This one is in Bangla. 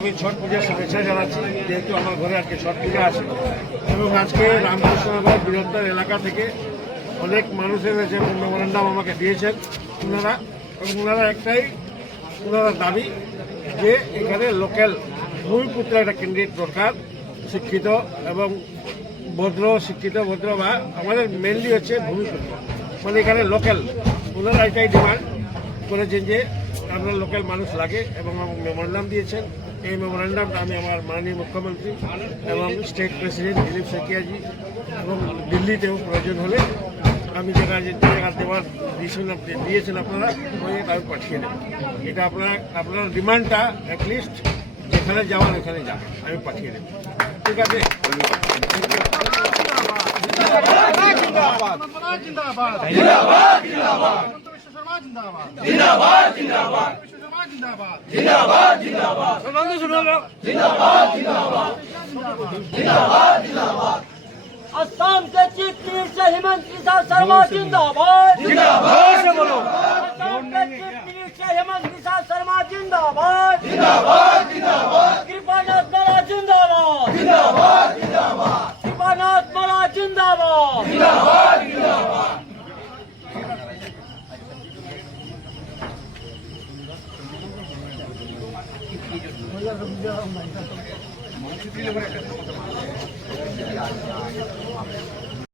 আমি ছট পূজার শুভেচ্ছা জানাচ্ছি। যেহেতু আমার ঘরে আজকে ছট পূজা আছে, এবং আজকে রামকৃষ্ণনগর বৃহত্তর এলাকা থেকে অনেক মানুষ এসেছে মেমোরেন্ডাম আমাকে দিয়েছেন ওনারা, এবং ওনারা একটাই, ওনারা দাবি যে এখানে লোকাল ভূমিপুত্র একটা ক্যান্ডিডেট দরকার, শিক্ষিত এবং ভদ্র, শিক্ষিত, ভদ্র বা আমাদের মেনলি হচ্ছে ভূমিপুত্র মানে এখানে লোকাল ওনারা এটাই ডিমান্ড করেছেন যে আপনার লোকাল মানুষ লাগে এবং মেমোরেন্ডাম দিয়েছেন। এই মেমোরেন্ডামটা আমি আমার মাননীয় মুখ্যমন্ত্রী এবং স্টেট প্রেসিডেন্ট দিলীপ সেকিয়াজি এবং দিল্লিতেও প্রয়োজন হলে আমি যেটা যে জায়গা দেওয়ার ডিসিশন আপনি দিয়েছেন আপনারা ওই আমি পাঠিয়ে দেবেন। এটা আপনারা আপনার ডিমান্ডটা অ্যাটলিস্ট যেখানে যাওয়ার ওখানে যাবেন আমি পাঠিয়ে দেবো। ঠিক আছে? असम के चीफ मिनिस्टर हेमंत किशोर शर्मा जिंदाबाद जिंदाबाद बोलो असम के चीफ मिनिस्टर हेमंत किशोर शर्मा जिंदाबाद जिंदाबाद जिंदाबाद कृपानाथ मला जिंदाबाद जिंदाबाद जिंदाबाद कृपानाथ मला जिंदाबाद మంచి